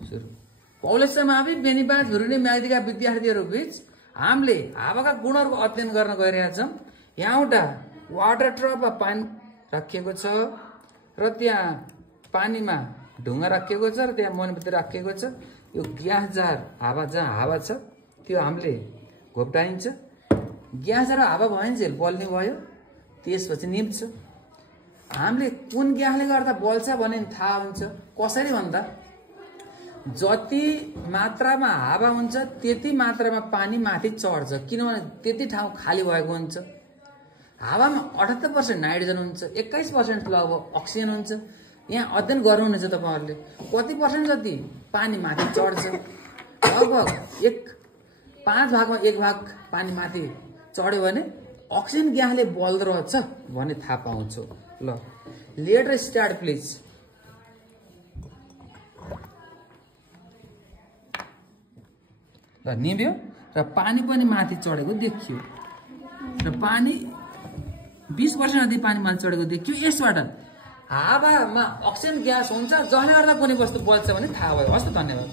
सुरु पौलेसमावि बेनीबाज हुरुने म्यादिका विद्यार्थीहरू बीच हामीले हावाका गुणहरूको अध्ययन गर्न गइरहेका छौं। यहाँ एउटा वाटर ट्रप पानी राखिएको छ र त्यहाँ पानीमा ढुङ्गा राखिएको छ र त्यहाँ मोमबत्ती राखिएको छ। यो ग्यास जार हावा जहाँ हावा छ त्यो हामीले घोप्टाइन्छ। ग्यास जार हावा भइन्जेल बल्ने भयो, त्यसपछि निप्छ। हामीले कुन ग्यासले गर्दा बल्छ भने थाहा हुन्छ। कसरी भन्दा जति मात्रामा हावा हुन्छ त्यति मात्रामा पानी माथि चढ्छ, किनभने त्यति ठाउँ खाली भएको हुन्छ। हावामा 78% नाइट्रोजन हुन्छ, 21% लगभग अक्सिजन हुन्छ। यहाँ अध्ययन गर्नुहुनेछ तपाईहरुले कति पर्सेन्ट जति पानी माथि चढ्छ। लगभग 5 भागमा 1 भाग पानी माथि चढ्यो भने अक्सिजन ग्यासले बल्दो रहेछ भन्ने थाहा पाउँछौ। ल लेट स्टार्ट प्लिज। र निभ्यो र पानी पनि माथि चढेको देखियो र पानी 20% जति पानी माथि चढेको देखियो। यसबाट हावामा अक्सिजन ग्यास हुन्छ जसले गर्दा कुनै वस्तु बल्छ भने थाहा भयो। हस् त, धन्यवाद।